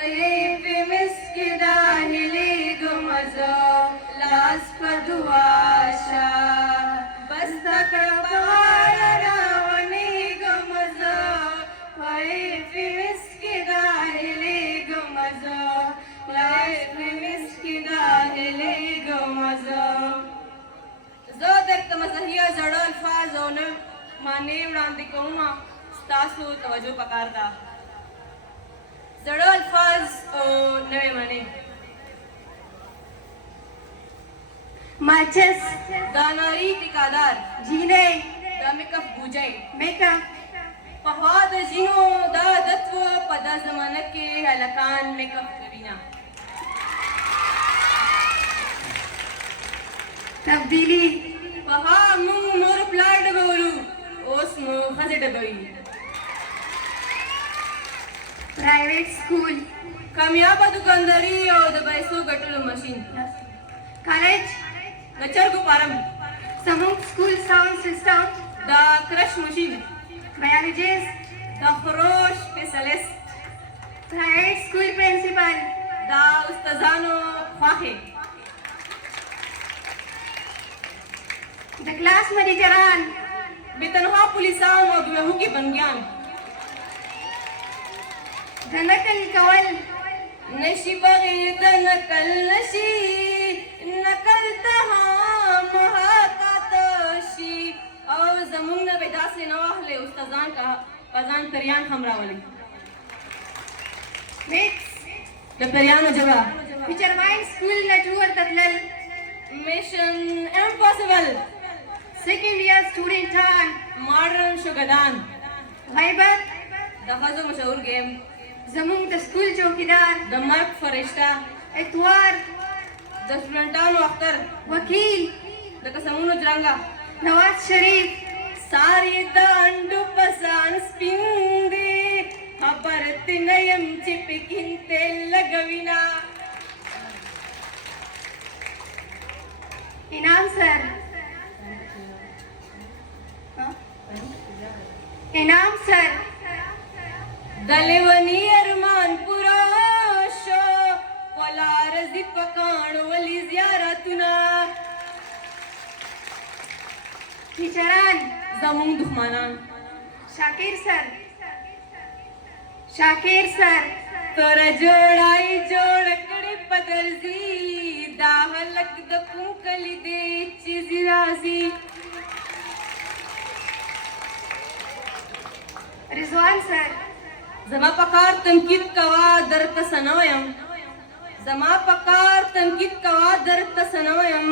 في مسك داهلي قمزو لاس بدواشا بس تكر بغايرا وني قمزو في مسك داهلي قمزو في مسك داهلي قمزو زه درته مزهیه زړه الفاظ او نه معنی وړاندې کوم ستاسو توجه پکار ده زړه الفاظ او نوې معنی माचिस داناری ټیکادار जीने دا میکاپ بوجای मेकअप پخوا د ځینو دا عادت و په دا زمانه کې هلکان میکاپ کوي نه تبدیلی پخوا موږ نور پلار ډبولو اوس مو ښځې ډبوي private school کامیابه دکانداري او د پیسو ګټلو ماشین कॉलेज د چرګو فارم समूह school sound system د کرش ماشین biologist د خروش سپیشلیست private school principal د استادانو خواخې द क्लास मनीटरान بې تنها پولیسان او دوهوکي بندیان د نقل کول نشي بغیر د نقل نشي نقل ته هم محاکات شي او زمونږ نه به داسې نه واخلې استادان که پزان پریان هم راولي मिक्स د پریانو جوړه فیچر ماین سکول نټور تدلل میشن امپاسبل सेकेंड ईयर स्टूडेंट टान ماډرن شوګدان غیبت د ښځو مشهور گیم زمونږ د سکول چوکیدار د مرګ فرشته اتوار د سټوډنټانو اختر وکیل د قسمونو جرنګه नवाज शरीफ सारी दांडू पसान स्पिंदे खबरत नयम चिपकिन तेल लगविना इनाम सर इनाम सर दलेवनी अरमान पुराशो पलार जिपकाण वली जियारतुना टीचरान जमुंग दुश्मनान शाकिर सर शाकिर सर तोरा जोड़ाई जोड़ कड़ी पदरजी दाहलक दकुं कली दे चीजी राजी रिजवान सर زما پکار تنقید کوا درته سنویم زما پکار تنقید کوا درته سنویم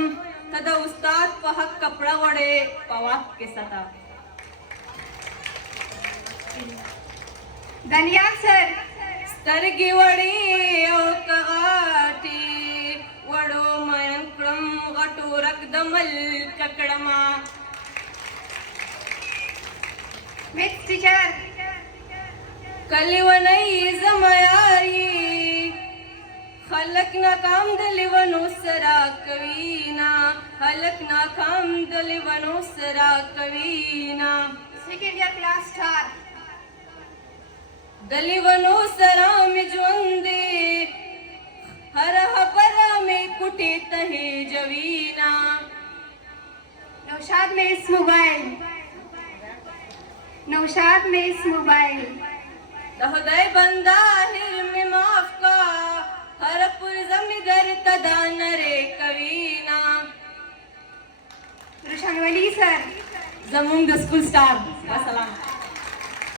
ته د استاد په حق کپڑا وړې په واک کې ستا दनियाल सर سترګې وړې او کغاټي وړو مین کړم غټو رک د ملک کړما mix teacher کلی ونی زمیاری خلق ناکام دلیونو سرا کوینا خلق ناکام دلیونو سرا کوینا second year class star دلیونو سرا می ژوندې هر خبره می کوټې ته جوینا नौशाद में इस मोबाइल नौशाद में इस मोबाइल د خدای بندا هر می معاف کا هر پر زمي در تدا نره کوینا रोशन वली सर زمونږ د سکول سٹار والسلام